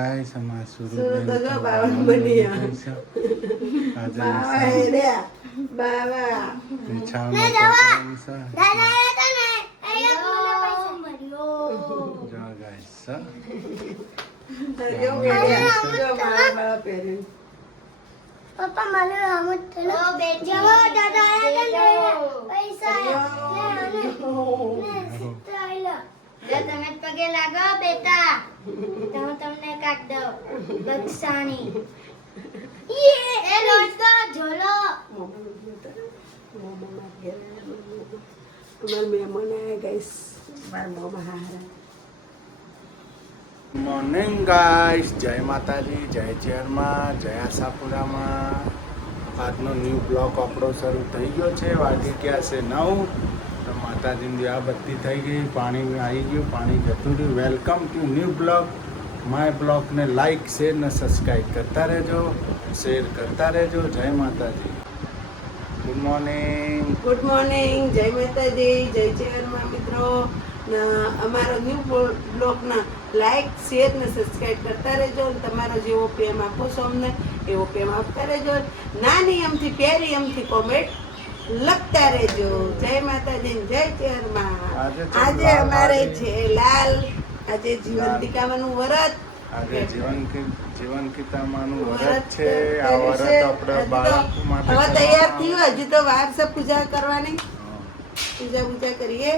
Guys हमारा शुरू तो बावन बनी है बाबा रे बाबा बिछावना प्रोग्राम सा जा गाइस जो बाबा पेरे पापा माले हम चलो जाओ दादा आया पैसा તમે પગે લાગો બેટા તો તમને કાઢ દો બક્ષાની એ રોજનો ઝોલો અમાર મહેમાન આયા ગાઈસ માર મોમાં હારા મોર્નિંગ ગાઈસ જય માતાજી જય ચેરમાં જય આશાપુરામાં આજનો ન્યૂ બ્લોગ આપણો શરૂ થઈ ગયો છે વાગી ગયા છે 9 તો માતાજીની દિયાબત્તી થઈ ગઈ પાણી આવી ગયું પાણી જતું રહ્યું welcome to new blog my બ્લોગને લાઈક શેર ને સબસ્ક્રાઈબ કરતા રહેજો શેર કરતા રહેજો જય માતાજી ગુડ મોર્નિંગ જય માતાજી જય ચેરમાં મિત્રો અમારો ન્યૂ બ્લોગના લાઈક શેર ને સબસ્ક્રાઈબ કરતા રહેજો તમારો જેવો પ્રેમ આપો છો અમને એવો પ્રેમ આપતા રહેજો નાની એમથી પ્યારી એમથી કોમેન્ટ લખતા રહેજો જય માતાજી જય ચેરમાં આજે અમારે છે લાલ આજે જીવંતિકામાનું વ્રત આજે જીવનકિતામાનું વ્રત છે આ વ્રત આપણે બાળકો માટે હવે તૈયાર થયું હજી તો વાર છે પૂજા કરવાની પૂજા કરીએ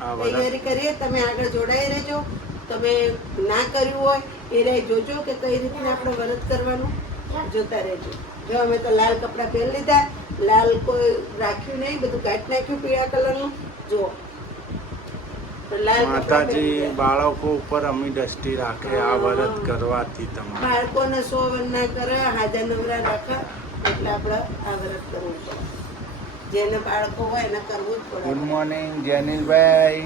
તૈયારી કરીએ તમે આગળ જોડાઈ રહેજો તમે ના કર્યું હોય એ રહી જોજો કે કઈ રીતના આપણે વ્રત કરવાનું જોતા રહેજો જો અમે તો લાલ કપડાં પહેરી લીધા લાલ કોઈ રાખ્યું નહીં બધું કાઢી નાખ્યું પીળા કલરનું જો માતાજી બાળકો ઉપર અમી દ્રષ્ટિ રાખે આ વ્રત કરવાથી તમારે બાળકોને 100 વરના કરે હાજર નવરા રાખે એટલે આપણે આ વ્રત કરવું પડે જેને બાળકો હોય એને કરવું જ પડે ગુડ મોર્નિંગ જેનિલભાઈ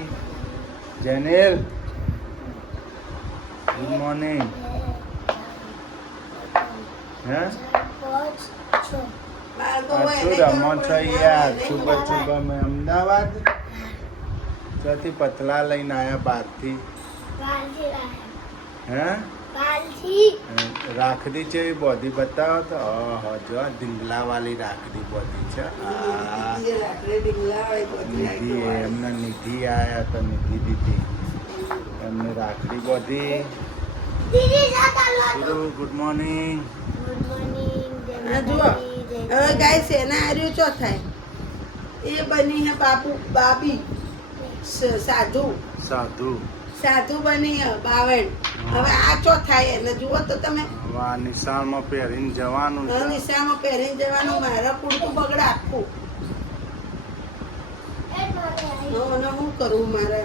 જેનિલ ગુડ મોર્નિંગ હે બાળકો હોય શું રમો છો યાર સુબહ મેં અમદાવાદ ત્યાંથી પતલા લઈને આયા બહારથી હે રાખડી છે એ બોધી બતાવો તો જો ઢીંગલા વાળી રાખડી બોધી છે નિધિ એમને નિધિ આયા તો નિધિ દીધી એમને રાખડી બોધી ગુડ મોર્નિંગ જુઓ હવે ગાઈસ એના આર્યું ચો થાય એ બની હે બાબી સાધુ બની બાવણ હવે આ ચો થાય એને જુઓ તો તમે નિશાળમાં પહેરીને જવાનું નિશાળમાં પહેરીને જવાનું મારા પૂરતું બગડે આખું હું કરું મારે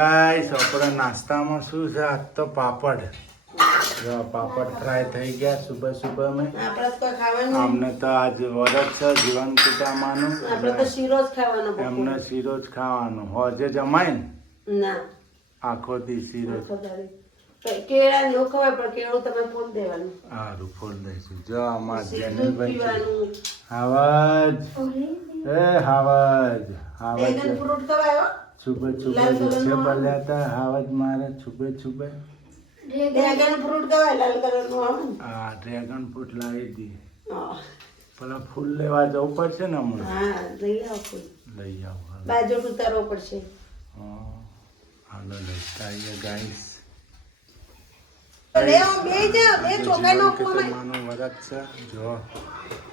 આપણે નાસ્તામાં શું છે આજ તો પાપડ પાપડ ફ્રાય થઈ ગયા સુબહ મેં અમને તો આજ વરસ છે જીવનકિતામાનું એમને શીરો જ ખાવાનો હોજે જમાય ને આખો દી શીરો કેળા ને એવું ખવાય પણ કેળું તમે ફોન દેવાનું સારું ફોન દઈશું જો અમાર જેનિલભાઈ હાવજ ફ્રૂટ ખવાયો છુબે છે બલ્યા હતા હાવજ મારે છુબે ડ્રેગન ફ્રૂટ કહેવાય લાલ કલરનું આવે ને હા ડ્રેગન ફ્રૂટ લાવી દી પેલા ફૂલ લેવા જવું પડશે ને હમણાં હા લઈ આવો બાજુ ઉતારવો પડશે હાલો લેતા આવીએ ગાઈસ માનું વ્રત છે જો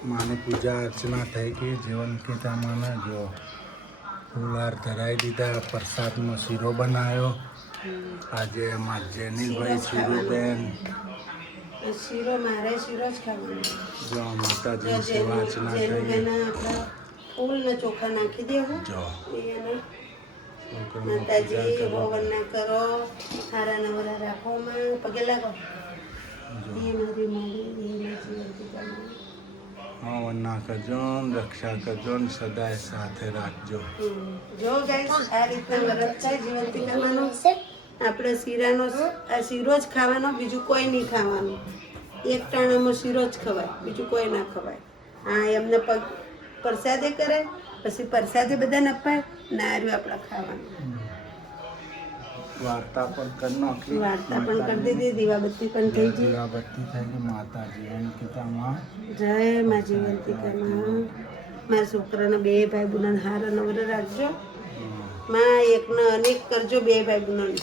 માની પૂજા અર્ચના થઈ ગઈ જીવનકિતામાને જો ફૂલહાર ધરાવી દીધા પ્રસાદનો શીરો બનાવ્યો આજે એમાં જેનિલભાઈ શીરુબેન શીરો મારે શીરો જ ખાવાનો જો માતાજી સેવા અર્ચના થઈ આપણે ફૂલ ને ચોખા નાખી દેવું જો માતાજી હોવન ના કરો સારા નવરા રાખો માં પગે લાગો હવન ના કરજો રક્ષા કરજો સદાય સાથે રાખજો જો ગાઈસ આ રીતના વ્રત છે જીવનકિતામાનું આપણે શીરાનો આ શીરો જ ખાવાનો બીજું કોઈ નહીં ખાવાનું એક ટાણામાં શીરો જ ખવાય બીજું કોઈ ના ખવાય હા એમને પ્રસાદે કરે પછી પ્રસાદે બધાને અપાય ના આર્યું આપણે ખાવાનું વાર્તા પણ કરી નાખી. વાર્તા પણ કરી દીધી, દીવાબત્તી પણ થઈ ગઈ. દીવાબત્તી થઈ ગઈ. માતાજી અંકિતામાં જય મા જીવંતિકામાં. મારા છોકરાના 2 ભાઈ બુના હારા નવર રાખજો. માં એકને અનેક કરજો, 2 ભાઈ બુનાને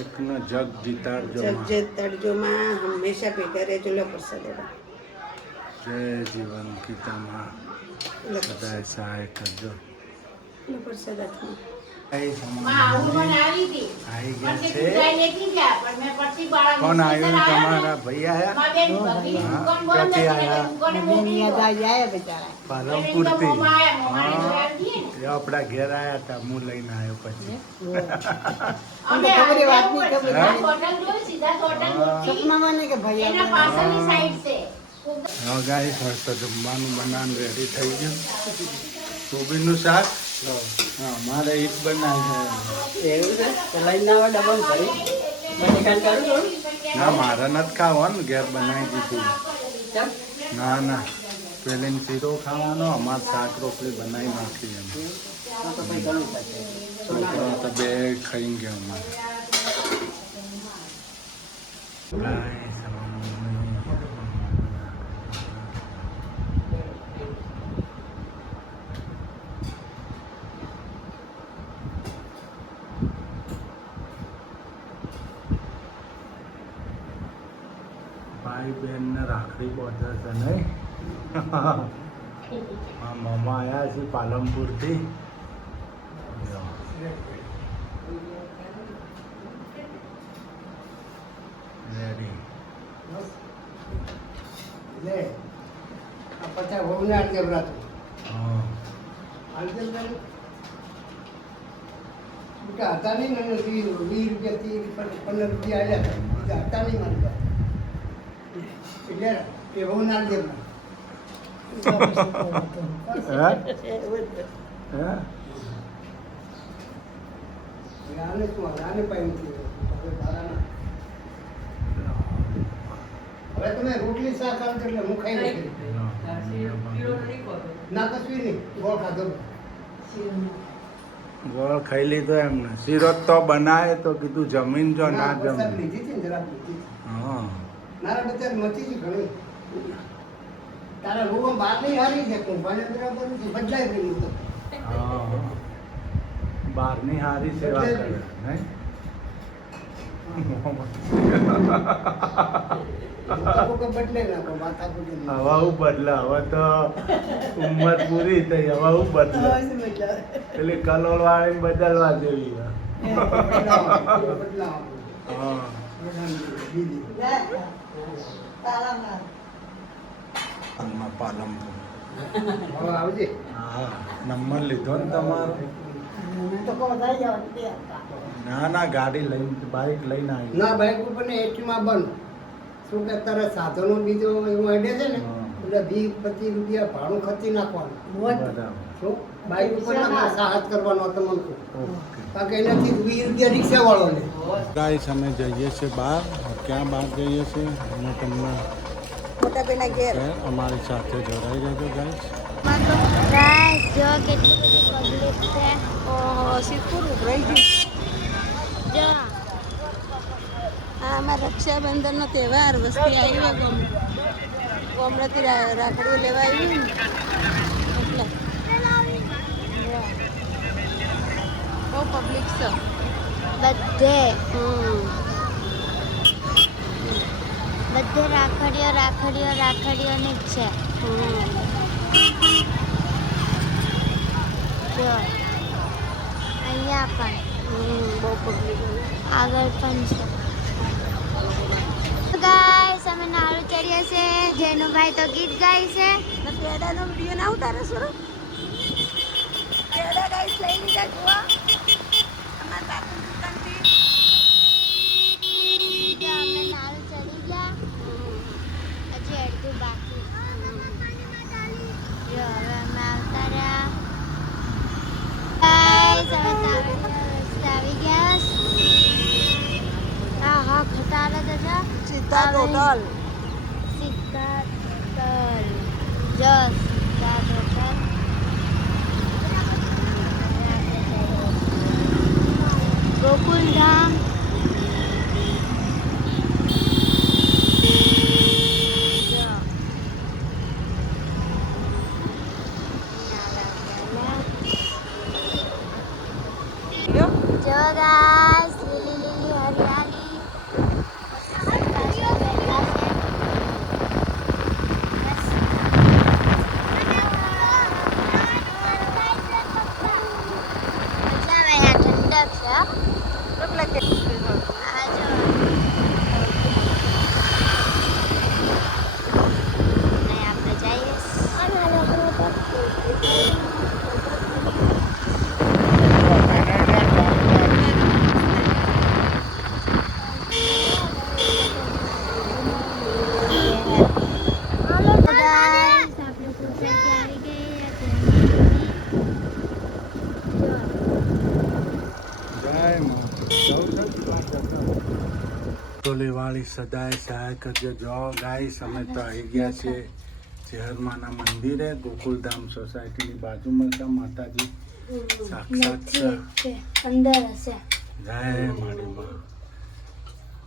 એકનો જગ જીતાડજો. જગજત તડજો. માં હંમેશા ભેગા રહેજો. લો પ્રસાદ લેવા. જય જીવંતિકામાં સદાય સહાય કરજો. લો પ્રસાદ હાથમાં. આવી ગયા છે. કોણ આવ્યું? તમારા ભાઈ આવ્યા? ક્યાંથી આવ્યા? પાલનપુરથી. એ આપણા ઘેર આવ્યા હતા, હું લઈને આવ્યો પછી. હા ગાઈસ, મસ્ત જમવાનું બનાવવાનું રેડી થઈ ગયું. કોબીનું શાક. હા, મારે ઈટ બનાવી ના, મારે નથી ખાવાનું, ઘેર બનાવી દીધું. ના ના, પેલી શીરો ખાવાનો, અમારે શાક રોટલી બનાવી નાખી. એમ છોકરા તો 2 ખાઈ ગયા અમારે. ભાઈ બહેન ને રાખડી પહોંચે છે નહીં. મામા આવ્યા છે પાલનપુરથી. રેડી. હતા નહીં મને 20 રૂપિયાથી 15 રૂપિયા આવ્યા હતા નહીં મારી પાસે. એટલે એ બહુ ના દે. આને શું આને પાઈ હવે તમે રોટલી શાક આવજો એટલે હું ખાઈ લઈશ. ના કશું નહીં, ગોળ ખાધો. ગોળ ખાઈ લીધો એમને. શીરો તો બનાવે તો કીધું જમીન જો ના જમીન. લીધી હતી ને જરા લીધી. હા, મારા બચ્ચા મચી છે ઘણી. તારા રોગમાં બહાર નહીં હારી છે, કુંભાને બરાબર નથી, બદલાઈ ગયું તો. હા, બહારની હારી સેવા કરે નહીં. બદલે નાખો માથા કુટી. હવા હું બદલે. હવે તો ઉંમર પૂરી થઈ, હવે હું બદલે. પેલી કલોલ વાળી બદલવા જેવી. હા, પાલનપુર. આવજે. હા, નંબર લીધો ને તમારો? ના ના, ગાડી લઈને, બાઇક લઈને આવી. ના બાઈક ઉપર ને એટીમાં બંધ. શું કે તારા સાધનો બીજો એવું અડે છે ને, એટલે 20-25 રૂપિયા ભાડું ખર્ચી નાખવાનું. બરાબર. શું બાઈક ઉપર ના સાહસ કરવાનો તમને કહું. ઓકે કારણ કે એનાથી 20 રૂપિયા રિક્ષા વાળો લે. ગાઈસ, અમે જઈએ છીએ બહાર. ક્યાં બહાર જઈએ છીએ અમે તમને મોટા બેના ઘેર. અમારી સાથે જોડાઈ જજો ગાઈસ. ગાઈસ જો કેટલી બધી પબ્લિક છે. ઓહો, સિદ્ધપુર ઉભરાઈ ગયું. જો આ અમારા રક્ષાબંધનનો તહેવાર. વસ્તી આવી હોય ગોમડેથી રાખડીઓ લેવા આવી ને એટલે બહુ પબ્લિક છે બધે હમ. બધે રાખડીઓની જ છે. હમ. જો અહીંયા પણ બહુ પબ્લિક. આગળ પણ છે. ગાઈસ અમે નાળું ચડ્યા છે. જેનુભાઈ તો ગીત ગાય છે. પેડાનો વિડીયો ના ઉતારે સર. પેડા ગાઈસ લઈ લીધા જુઓ અમારા બાપુની દુકાનથી. જો અમે નાળું ચડી ગયા. હજી અડધું બાકી. જો હવે અમે આવતા રહ્યા. ગાઈસ અમે આવી ગયા. હા ખટારા તો જો સીધા ટોટલ. સિદ્ધાર્થ જો સિદ્ધાર્થ હોટલ. ગોકુલધામ જો ગાઈસ લીલી લીલી હરિયાળી વાળી સદાય સહાય કરજો. જો ગાઈસ અમે તો આવી ગયા છીએ ચેહરમાના મંદિરે. ગોકુલધામ સોસાયટીની બાજુમાં છે માતાજી સાક્ષાત છે. અંદર હશે. જય મારી માં,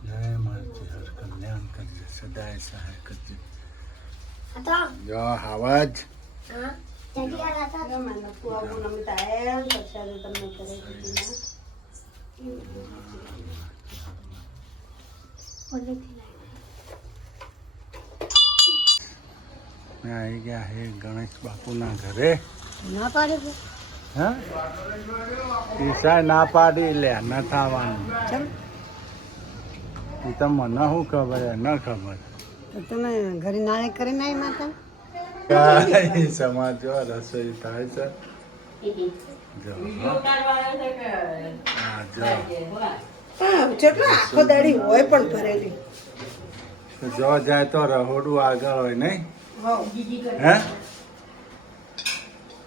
જય મારી ચેહર કલ્યાણ કરજે, સદાય સહાય કરજે. જો આવાજ આવી ગયા હે ગણેશ બાપુના ઘરે. ના પાડે હા ઈશા ના પાડી લે ન થવાનું. એ તો મને શું ખબર હે, ન ખબર. તમે ઘરે નાળે કરીને આવી માતા કાંઈ સમાજ જો રસોઈ થાય છે. જો હા જો જેટલો આખો દાડી હોય પણ ભરેલી તો જો જાય તો રહોડું આગળ હોય નહીં હે.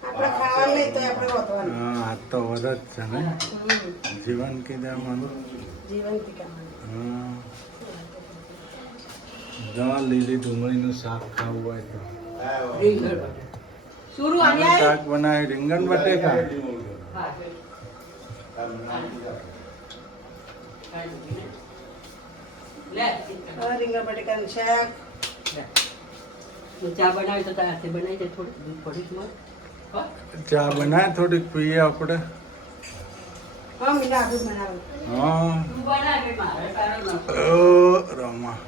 આપણે ખાવા નહીં તો આપણે વધવાનું હા આ તો વરસ છે ને જીવન કીધા મને. જીવનથી કમાવાનું. હા જો લીલી ડુંગળીનું શાક ખાવું હોય તો શાક બનાવી રીંગણ બટેકા. રીંગણ બટેકાનું શાક. ચા બનાવી તો તારે હાથે બનાવી દે થોડીક ચા બનાય થોડીક પીએ આપણે. હા મીઠા આદુ બનાવું. હા બનાવે મારે તારે ઓ રમા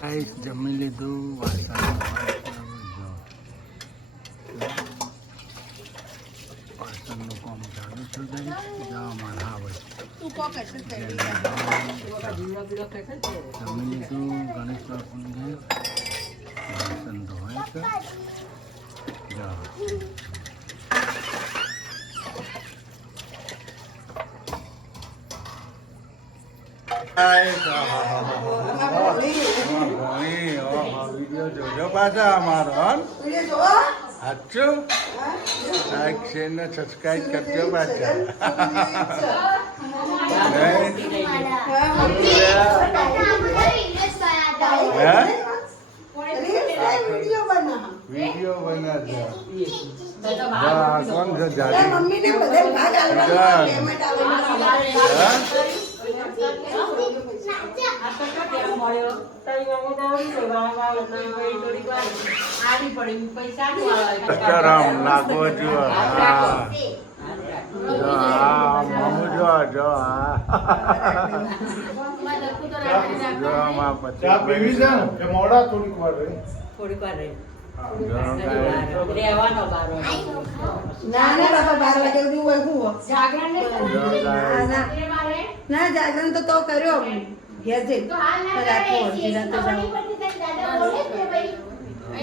ગાઈસ જમી લીધું. વાસણનું કામ ચાલુ છે. જવા મારા આવે જમી લીધું. ગણેશ બાપુને ઘેર વાસણ ધોવાય છે. જાઓ વિડીયો જોજો પાછા અમારો. સાચું લાઈક શેર ને સબસ્ક્રાઈબ કરજો પાછા. વિડીયો બનાવજો. કોણ છે જાડી? મમ્મીને બધે ભાગ આલવાનો પેમેન્ટ રામ લાગો જો. હા જો હા મમ્મુ જો જો હા જો આમાં પછી થોડીક વાર રહી રહેવાનો બારો ના ના બાબા 12 વાગે સુધી હોય શું ના જાગરણ તો કર્યો ઘેર જઈ રાતે અડધી રાતે જાઉં. એ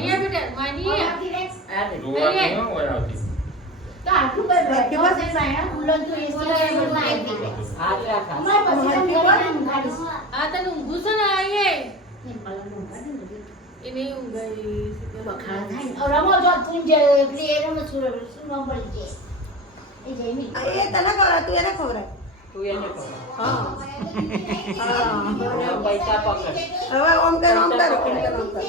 તને ખવડાવ તું એને ખવડાવ. તું એને કહો હા પૈસા પકડ હવે ઓમ કર ઓમ કર ઓમ કર ઓમ કર.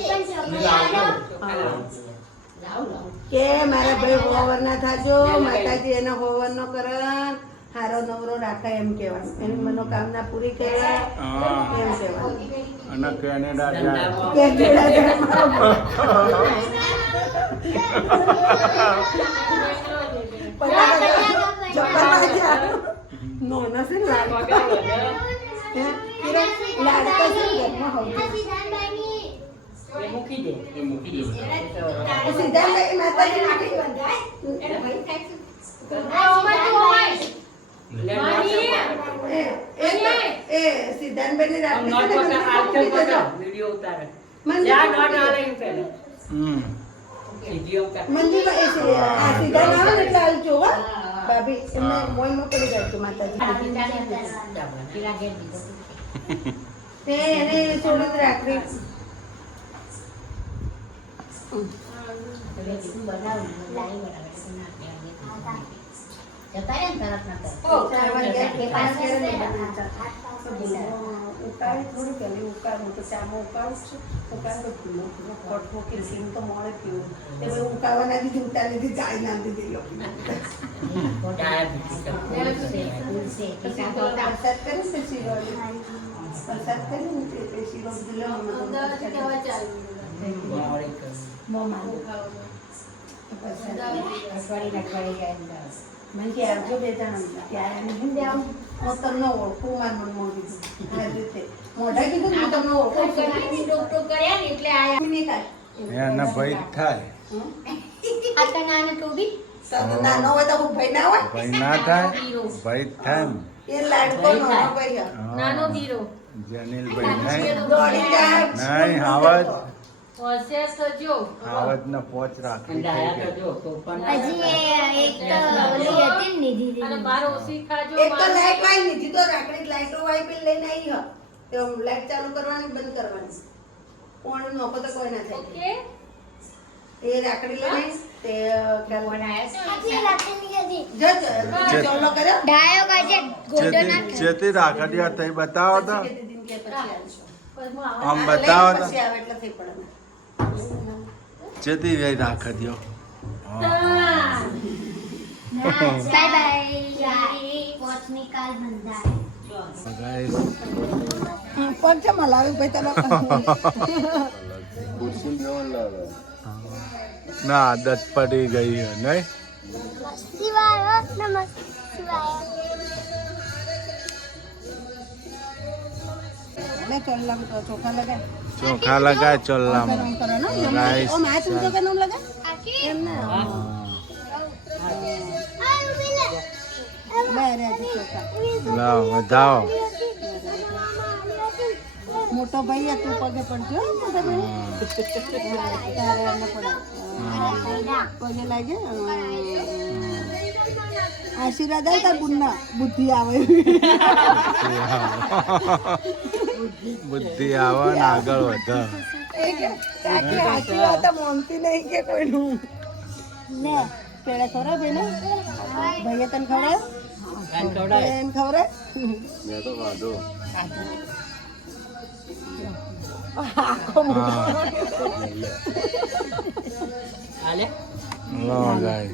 કે મારા ભાઈ હોવર ના થાજો, માતાજી એનો હોવર નો કરન, હારો નવરો રાખે એમ કહેવાનું, એની મનોકામના પૂરી કરે એમ કહેવાનું. અને કેનેડા જાય નો નથી લાડકા લાડકા છે ઘરમાં હોય. એ મૂકી દે સિદ્ધાર્થભાઈ માતાજી એ સિદ્ધાર્થભાઈ ની વિડીયો ઉતારે મંજુ સિદ્ધાર્થ એટલે આવજો હો ભાભી એમને મોઈમાં પડી જાય માતાજી તે એને થોડીક રાખવી. ઉકાળી થોડી પેલી ઉકાળું તો ચામાં ઉકાળું છું, ઉકાળું તો ફૂલો ફૂલો ખોટવો કિલકીમ તો મળે પીવું તે ભાઈ ઉકાળવાના દીધી ઉતારી દીધી ચાય નામ દીધી લોકો પ્રસાદ કરે છે શીરોડી પ્રસાદ કરીને તે શીરો મને કે આવજો બે જણ ત્યારે હું આવું હું તમને ઓળખું મારું મન મોઢું આ રીતે મોઢા કીધું હું તમને ઓળખું નહીં થાય એના ભાઈ થાય નાનો હોય તો હું ભાઈ ના હોય ભાઈ ના થાય ભાઈ થાય ને. એ લાડકો નાનો ભાઈ હે. હા. જનીલભાઈ નહીં દોડી જાય નહીં આવત આવત ને પોચ રાખવી થઈ ડાયા ગઈ. કરજો તો પણ એક તો લાઈટ વાઈ નથી તો રાખડી લાઈટો વાઈ બિલ લઈને આવી હ તો લાઈટ ચાલુ કરવાની બંધ કરવાની કોણ નોકો તો કોઈ ના થાય એ રાખડી લઈને તે ચોલો કર્યો ચેતી રાખડિયા થઈ બતાવો તો પછી કે દીદીને કે પછી આવશો. આમ બતાવો તો પછી આવે એટલે થઈ પડે ચેતી ભાઈ રાખડિયો ગાઈસ પણ છે મલાવી ભાઈ તને ના આદત પડી ગઈ હે નહીં લે ચોલ્લા તો ચોખા લગાય ચોખા લગાય ચોલ્લામાં ગરમ કરો ને ગાઈસ ઓ માં તું તો કે નામ લગા એમ ના બારે જ ચોખા લાવ વધાવો મોટો ભાઈ આ તું પગે પડજો મોટો ભાઈ તારે એને પડે પગે લાગે આશીર્વાદ આવે તાર બુનના બુદ્ધિ આવે બુદ્ધિ આવે ને આગળ વધે કાકી આશીર્વાદ તો મોનતી નહીં કે કોઈનું લે પેલા ખવડાવ ભાઈ ને ભાઈએ તને ખવડાવ એને ખવડાવ હાલે લો ગાઈસ